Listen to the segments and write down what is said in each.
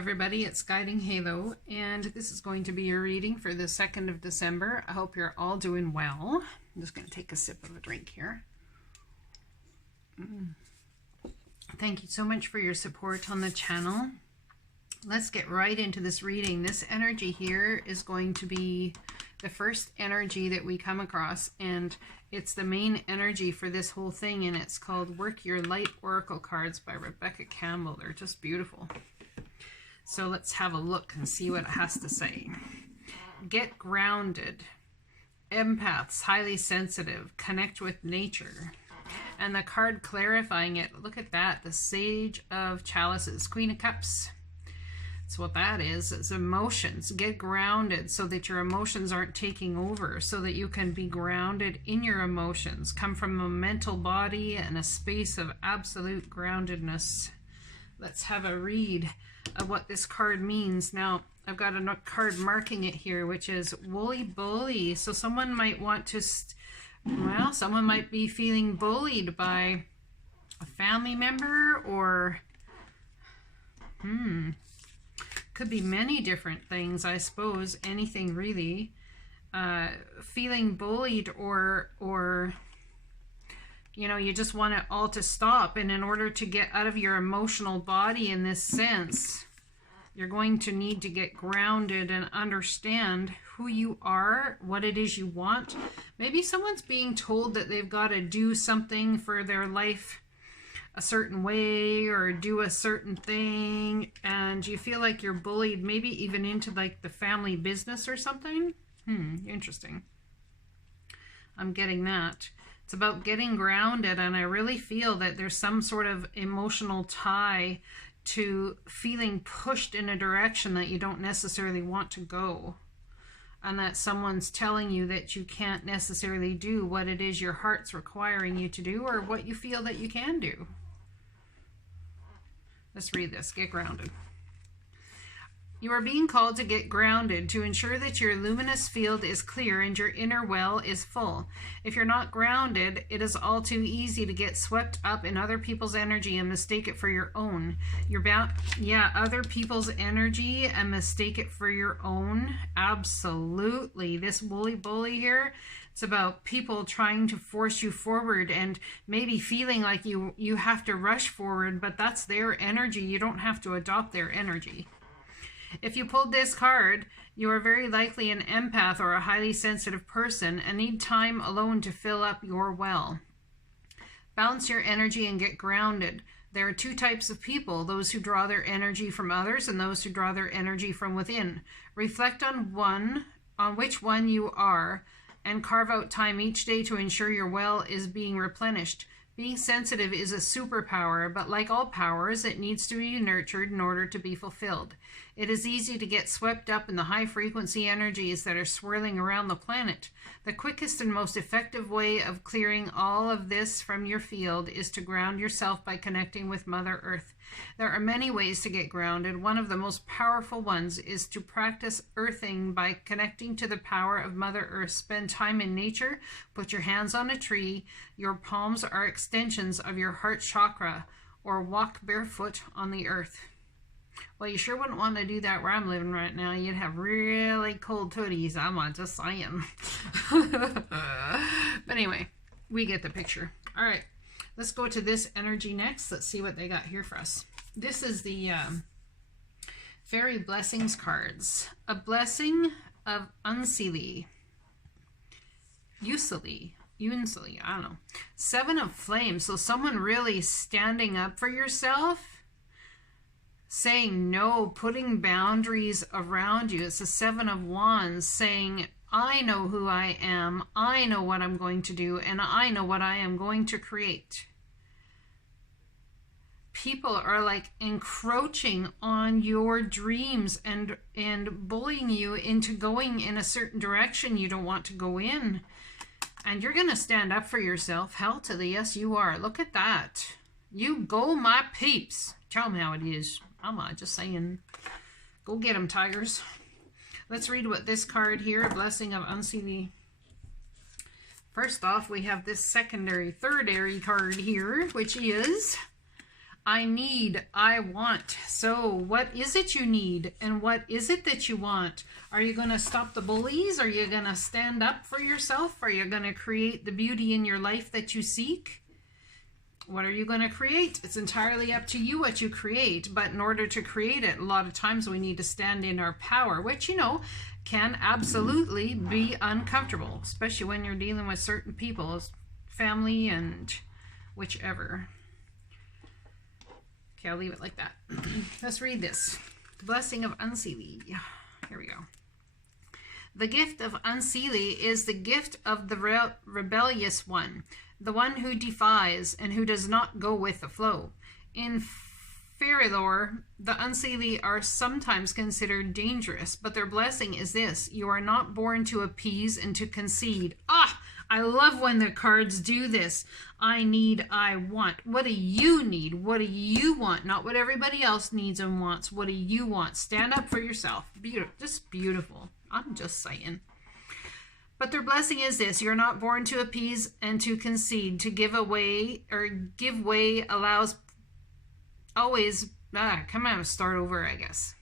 everybody, it's Guiding Halo, and this is going to be your reading for the 2nd of December. I hope you're all doing well. I'm just going to take a sip of a drink here. Thank you so much for your support on the channel. Let's get right into this reading. This energy here is going to be the first energy that we come across, and it's the main energy for this whole thing, and it's called Work Your Light Oracle Cards by Rebecca Campbell. They're just beautiful. So let's have a look and see what it has to say. Get grounded. Empaths, highly sensitive, connect with nature. And the card clarifying it, look at that, the Sage of Chalices, Queen of Cups. That's what that is. It's emotions. Get grounded so that your emotions aren't taking over, so that you can be grounded in your emotions. Come from a mental body and a space of absolute groundedness. Let's have a read of what this card means. Now, I've got a card marking it here, which is Woolly Bully. So someone might want to, well, someone might be feeling bullied by a family member, or, could be many different things, I suppose. Anything really. Feeling bullied, or you know, you just want it all to stop. And in order to get out of your emotional body in this sense, you're going to need to get grounded and understand who you are, what it is you want. Maybe someone's being told that they've got to do something for their life a certain way, or do a certain thing, and you feel like you're bullied, maybe even into like the family business or something. Interesting. I'm getting that. It's about getting grounded, and I really feel that there's some sort of emotional tie to feeling pushed in a direction that you don't necessarily want to go, and that someone's telling you that you can't necessarily do what it is your heart's requiring you to do, or what you feel that you can do. Let's read this. Get grounded. You are being called to get grounded to ensure that your luminous field is clear and your inner well is full. If you're not grounded, it is all too easy to get swept up in other people's energy and mistake it for your own. Other people's energy and mistake it for your own. Absolutely. This Woolly Bully here, it's about people trying to force you forward and maybe feeling like you have to rush forward, but that's their energy. You don't have to adopt their energy. If you pulled this card, you are very likely an empath or a highly sensitive person and need time alone to fill up your well. Balance your energy and get grounded. There are two types of people, those who draw their energy from others and those who draw their energy from within. Reflect on which one you are, and carve out time each day to ensure your well is being replenished. Being sensitive is a superpower, but like all powers, it needs to be nurtured in order to be fulfilled. It is easy to get swept up in the high-frequency energies that are swirling around the planet. The quickest and most effective way of clearing all of this from your field is to ground yourself by connecting with Mother Earth. There are many ways to get grounded. One of the most powerful ones is to practice earthing by connecting to the power of Mother Earth. Spend time in nature, put your hands on a tree, your palms are extensions of your heart chakra, or walk barefoot on the earth. Well, you sure wouldn't want to do that where I'm living right now. You'd have really cold tooties. I'm just saying. But anyway, we get the picture. All right, let's go to this energy next. Let's see what they got here for us. This is the Fairy Blessings cards. A blessing of Unsili. Unsili, I don't know. 7 of Flames. So someone really standing up for yourself, saying no, putting boundaries around you. It's a 7 of Wands saying, I know who I am, I know what I'm going to do, and I know what I am going to create. People are like encroaching on your dreams and bullying you into going in a certain direction you don't want to go in. And you're going to stand up for yourself. Hell to the yes, you are. Look at that. You go, my peeps. Tell them how it is. I'm just saying. Go get them, tigers. Let's read what this card here, A Blessing of Unseen. First off, we have this secondary, thirdary card here, which is I need, I want. So what is it you need? And what is it that you want? Are you going to stop the bullies? Are you going to stand up for yourself? Are you going to create the beauty in your life that you seek? What are you going to create? It's entirely up to you what you create. But in order to create it, a lot of times we need to stand in our power, which, you know, can absolutely be uncomfortable, especially when you're dealing with certain people, family and whichever. Okay, I'll leave it like that. Let's read this. The blessing of Unseelie. Here we go. The gift of Unseelie is the gift of the rebellious one, the one who defies and who does not go with the flow. In fairy lore, the Unseelie are sometimes considered dangerous, but their blessing is this: you are not born to appease and to concede. I love when the cards do this. I need, I want. What do you need? What do you want? Not what everybody else needs and wants. What do you want? Stand up for yourself. Beautiful. Just beautiful. I'm just saying. But their blessing is this: you're not born to appease and to concede. To give away or give way allows always. Come on, start over, I guess.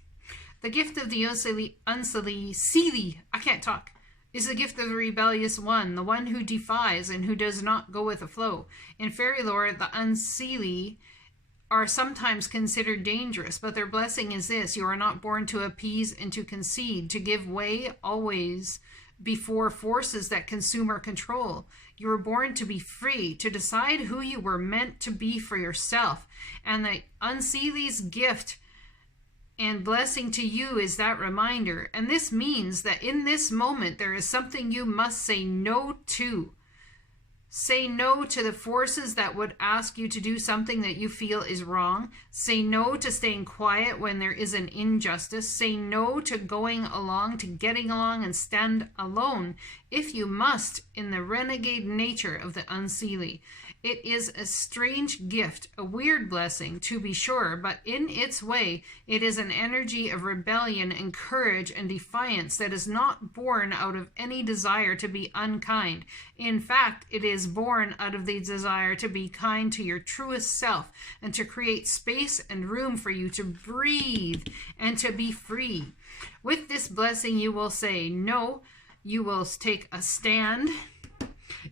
The gift of the Unseelie, I can't talk, is the gift of the rebellious one, the one who defies and who does not go with the flow. In fairy lore, the Unseelie are sometimes considered dangerous, but their blessing is this: you are not born to appease and to concede, to give way always before forces that consume or control. You were born to be free, to decide who you were meant to be for yourself. And the Unseelie's gift and blessing to you is that reminder. And this means that in this moment, there is something you must say no to. Say no to the forces that would ask you to do something that you feel is wrong. Say no to staying quiet when there is an injustice. Say no to going along, to getting along, and stand alone if you must, in the renegade nature of the Unseelie. It is a strange gift, a weird blessing, to be sure, but in its way, it is an energy of rebellion and courage and defiance that is not born out of any desire to be unkind. In fact, it is born out of the desire to be kind to your truest self and to create space and room for you to breathe and to be free. With this blessing, you will say no, you will take a stand,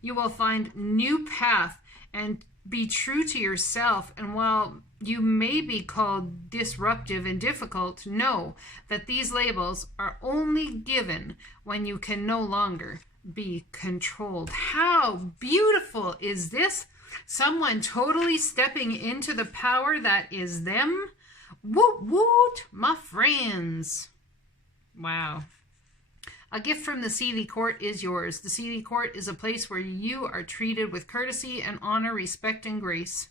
you will find new path, and be true to yourself. And while you may be called disruptive and difficult, know that these labels are only given when you can no longer be controlled. How beautiful is this? Someone totally stepping into the power that is them. Woot woot, my friends. Wow. A gift from the Seelie Court is yours. The Seelie Court is a place where you are treated with courtesy and honor, respect, and grace.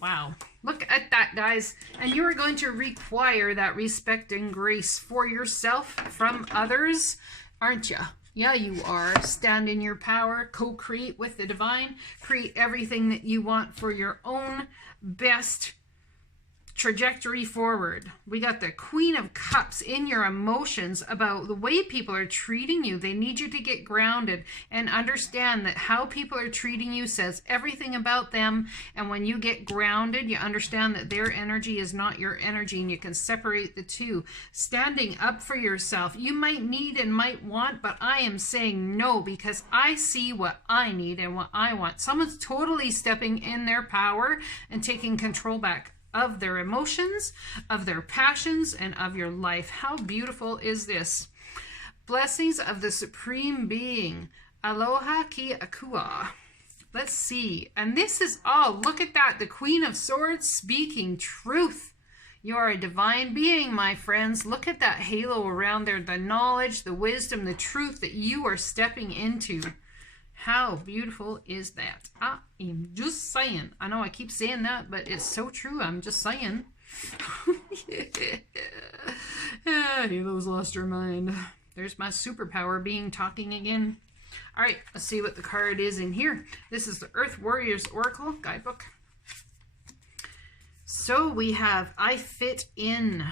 Wow. Look at that, guys. And you are going to require that respect and grace for yourself from others, aren't you? Yeah, you are. Stand in your power. Co-create with the divine. Create everything that you want for your own best trajectory forward. We got the Queen of Cups in your emotions about the way people are treating you. They need you to get grounded and understand that how people are treating you says everything about them. And when you get grounded, you understand that their energy is not your energy, and you can separate the two. Standing up for yourself. You might need and might want, but I am saying no because I see what I need and what I want. Someone's totally stepping in their power and taking control back of their emotions, of their passions, and of your life. How beautiful is this? Blessings of the Supreme Being. Aloha ki akua. Let's see. And this is all, look at that. The Queen of Swords speaking truth. You are a divine being, my friends. Look at that halo around there. The knowledge, the wisdom, the truth that you are stepping into. How beautiful is that? I am just saying. I know I keep saying that, but it's so true. I'm just saying. Halo's lost her mind. There's my superpower being talking again. All right, let's see what the card is in here. This is the Earth Warriors Oracle Guidebook. So we have, I fit in.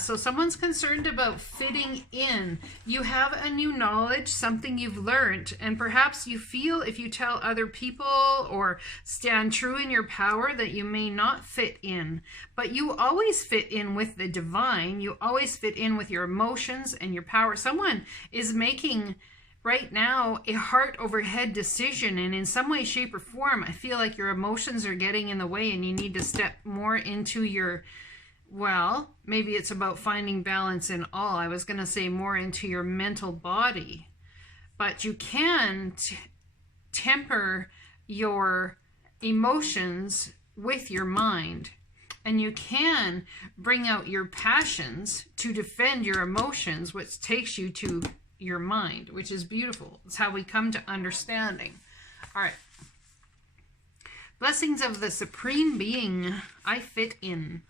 So someone's concerned about fitting in. You have a new knowledge, something you've learned, and perhaps you feel if you tell other people or stand true in your power that you may not fit in. But you always fit in with the divine. You always fit in with your emotions and your power. Someone is making right now a heart over head decision, and in some way, shape, or form, I feel like your emotions are getting in the way and you need to step more into your, well, maybe it's about finding balance in all. I was going to say more into your mental body, but you can temper your emotions with your mind, and you can bring out your passions to defend your emotions, which takes you to your mind, which is beautiful. It's how we come to understanding. All right. Blessings of the Supreme Being. I fit in.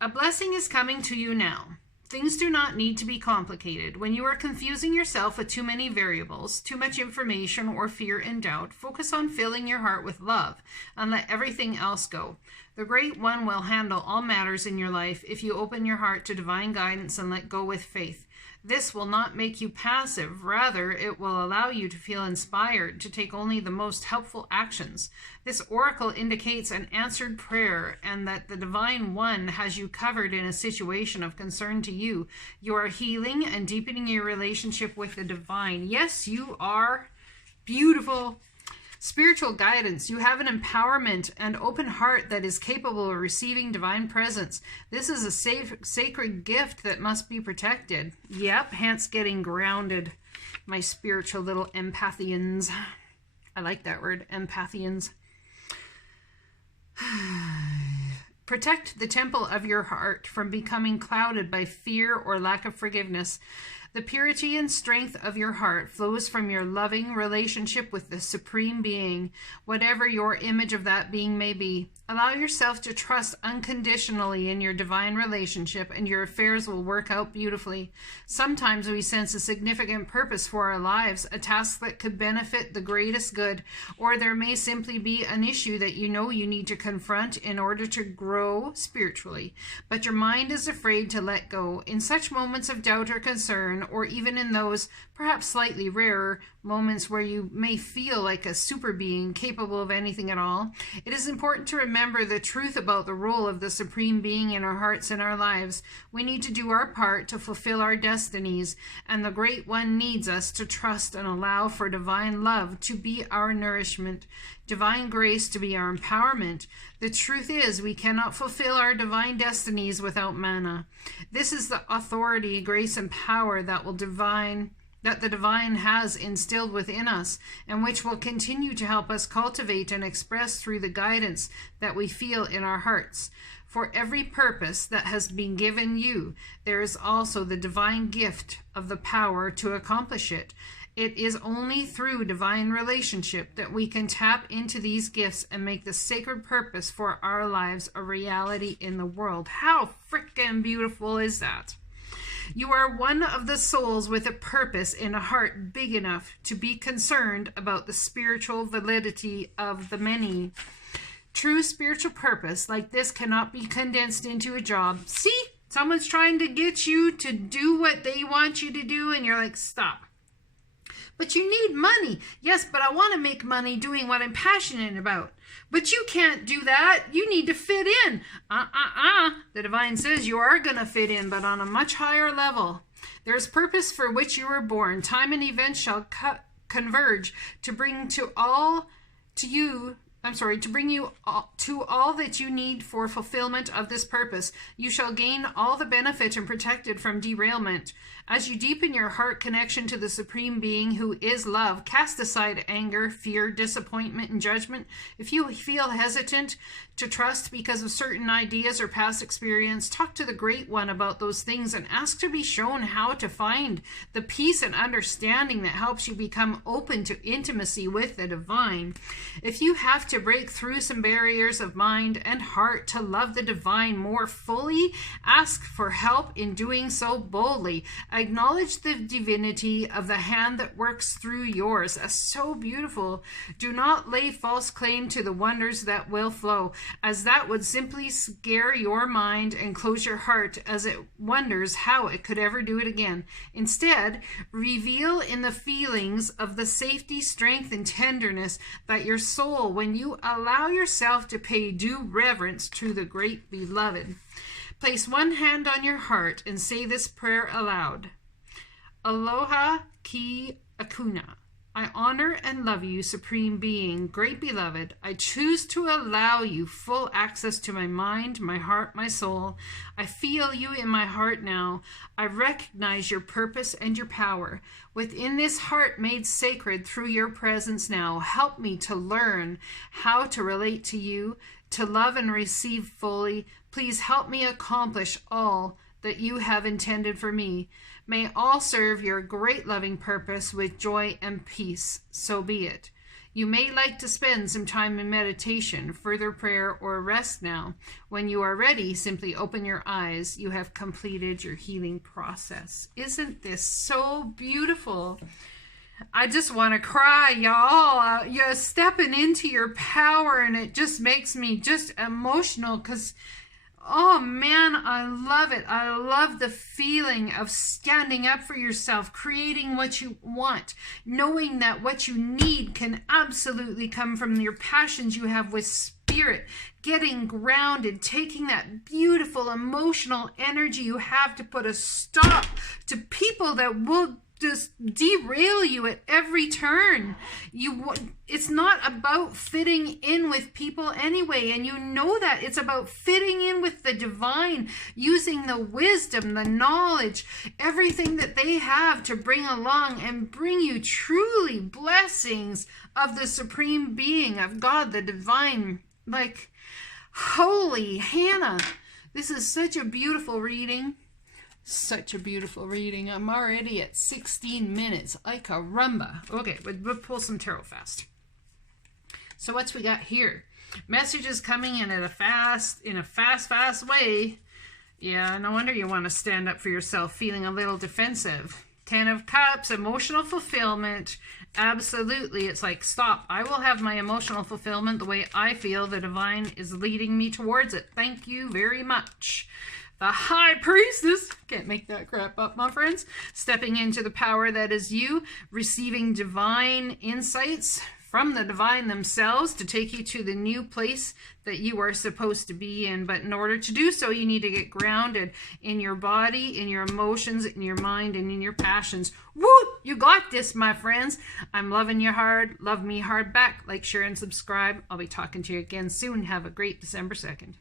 A blessing is coming to you now. Things do not need to be complicated. When you are confusing yourself with too many variables, too much information, or fear and doubt, focus on filling your heart with love and let everything else go. The Great One will handle all matters in your life if you open your heart to divine guidance and let go with faith. This will not make you passive. Rather, it will allow you to feel inspired to take only the most helpful actions. This oracle indicates an answered prayer and that the Divine One has you covered in a situation of concern to you. You are healing and deepening your relationship with the divine. Yes, you are. Beautiful. Spiritual guidance. You have an empowerment and open heart that is capable of receiving divine presence. This is a sacred gift that must be protected. Yep, hence getting grounded. My spiritual little empathians. I like that word, empathians. Protect the temple of your heart from becoming clouded by fear or lack of forgiveness. The purity and strength of your heart flows from your loving relationship with the Supreme Being, whatever your image of that being may be. Allow yourself to trust unconditionally in your divine relationship, and your affairs will work out beautifully. Sometimes we sense a significant purpose for our lives, a task that could benefit the greatest good, or there may simply be an issue that you know you need to confront in order to grow spiritually. But your mind is afraid to let go. In such moments of doubt or concern, or even in those perhaps slightly rarer moments where you may feel like a super being capable of anything at all, it is important to remember the truth about the role of the Supreme Being in our hearts and our lives. We need to do our part to fulfill our destinies, and the Great One needs us to trust and allow for divine love to be our nourishment, divine grace to be our empowerment. The truth is, we cannot fulfill our divine destinies without mana. This is the authority, grace, and power that the divine has instilled within us, and which will continue to help us cultivate and express through the guidance that we feel in our hearts. For every purpose that has been given you, there is also the divine gift of the power to accomplish it. It is only through divine relationship that we can tap into these gifts and make the sacred purpose for our lives a reality in the world. How freaking beautiful is that? You are one of the souls with a purpose and a heart big enough to be concerned about the spiritual validity of the many. True spiritual purpose like this cannot be condensed into a job. See, someone's trying to get you to do what they want you to do, and you're like, stop. But you need money. Yes, but I want to make money doing what I'm passionate about. But you can't do that. You need to fit in. The divine says you are going to fit in, but on a much higher level. There's purpose for which you were born. Time and events shall converge to bring to you all that you need for fulfillment of this purpose. You shall gain all the benefit and protected from derailment. As you deepen your heart connection to the Supreme Being who is love, cast aside anger, fear, disappointment, and judgment. If you feel hesitant to trust because of certain ideas or past experience, talk to the Great One about those things and ask to be shown how to find the peace and understanding that helps you become open to intimacy with the divine. If you have to break through some barriers of mind and heart to love the divine more fully? Ask for help in doing so boldly. Acknowledge the divinity of the hand that works through yours. That's so beautiful. Do not lay false claim to the wonders that will flow, as that would simply scare your mind and close your heart as it wonders how it could ever do it again. Instead, reveal in the feelings of the safety, strength, and tenderness that your soul when you allow yourself to pay due reverence to the great beloved. Place one hand on your heart and say this prayer aloud. Aloha ki akuna. I honor and love you, Supreme Being, great beloved. I choose to allow you full access to my mind, my heart, my soul. I feel you in my heart now. I recognize your purpose and your power. Within this heart made sacred through your presence now, help me to learn how to relate to you, to love and receive fully. Please help me accomplish all that you have intended for me. May all serve your great loving purpose with joy and peace. So be it. You may like to spend some time in meditation, further prayer, or rest now. When you are ready, simply open your eyes. You have completed your healing process. Isn't this so beautiful? I just want to cry, y'all. You're stepping into your power, and it just makes me just emotional because, oh man, I love it. I love the feeling of standing up for yourself, creating what you want, knowing that what you need can absolutely come from your passions you have with spirit, getting grounded, taking that beautiful emotional energy you have to put a stop to people that will just derail you at every turn. It's not about fitting in with people anyway, and you know that. It's about fitting in with the divine, using the wisdom, the knowledge, everything that they have to bring along and bring you truly blessings of the Supreme Being, of God, the divine. Like, holy Hannah, this is such a beautiful reading. Such a beautiful reading. I'm already at 16 minutes. Ay caramba. Okay, we'll pull some tarot fast. So what's we got here? Messages coming in at a fast way. Yeah, no wonder you want to stand up for yourself, feeling a little defensive. 10 of Cups, emotional fulfillment. Absolutely. It's like, stop. I will have my emotional fulfillment the way I feel. The divine is leading me towards it. Thank you very much. The High Priestess, can't make that crap up, my friends, stepping into the power that is you, receiving divine insights from the divine themselves to take you to the new place that you are supposed to be in. But in order to do so, you need to get grounded in your body, in your emotions, in your mind, and in your passions. Woo! You got this, my friends. I'm loving you hard. Love me hard back. Like, share, and subscribe. I'll be talking to you again soon. Have a great December 2nd.